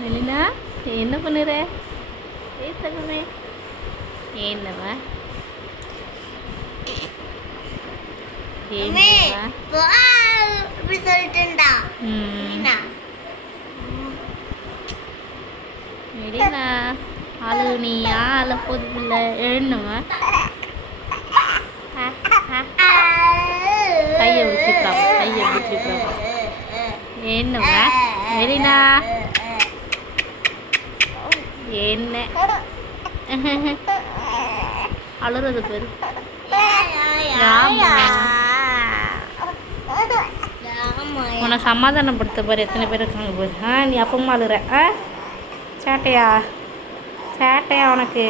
மெலினா என்ன பண்ணுற? பேசணுமே. என்னவா என்னவா? மெலினா அழுனியா அழப்போது பிள்ளை எழுணுமா? கையை பிடிச்சிக்கிறாங்க கையை பிடிச்சிக்கிறாங்க. என்னவா மெலினா என்ன அழுறது பேரு? உன்னை சமாதானப்படுத்த பாரு எத்தனை பேர் இருக்காங்க பாரு. நீ அப்பமா அழுற. சேட்டையா சேட்டையா உனக்கு?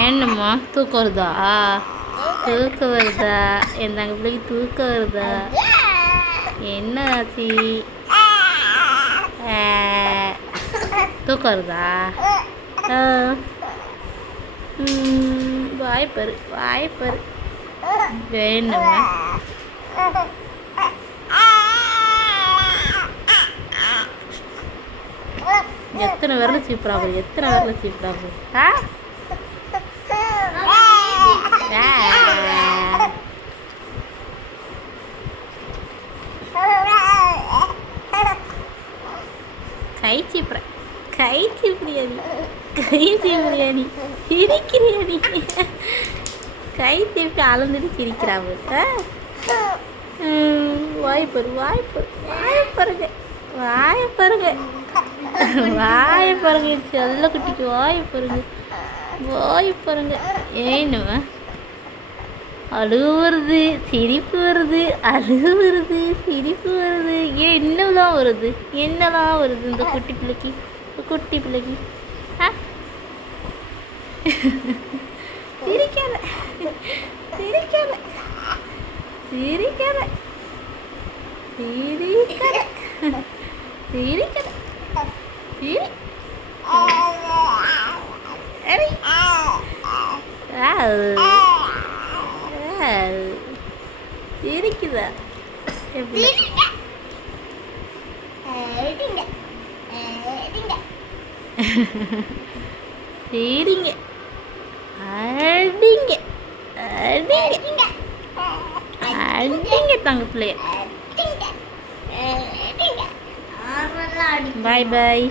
ஏன்னுமா தூக்கம் வருதா? தூக்கம் வருதா? என் தங்க பிள்ளைக்கு தூக்கம் வருதா? என்ன ஆச்சு? தூக்கம் வருதா? வாய்ப்பரு வாய்ப்பரு வேணுமா? எத்தனை விரல சீப்புறாங்க எத்தனை விரல சீப்புறாங்க. கை சீப்புற கை சீப்புறியாடி கை சீப்புறியாடி சிரிக்கிறியாடி கை சீப்பி அளந்துட்டு சிரிக்கிறாங்க. வாய்ப்பரு வாய்ப்பரு வாய்ப்பருங்க வாய்ப்பருங்க வாய்ப்பருங்க செல்ல குட்டிக்கு வாய்ப்பருங்க வாய்ப்பருங்க. ஏன்னுவா அழுவு வருது சிரிப்பு வருது அழுவு வருது சிரிப்பு வருது. என்னெல்லாம் வருது என்னெல்லாம் வருது இந்த குட்டி பிள்ளைக்கு குட்டி பிள்ளைக்கு? சிரிக்காத சிரிக்காத சிரிக்காத சிரிக்காத சிரிக்காத சிரி இருக்குதா சரிங்க அடிங்க அடிங்க அடிங்க தங்க பிள்ளைய. பாய் பாய்.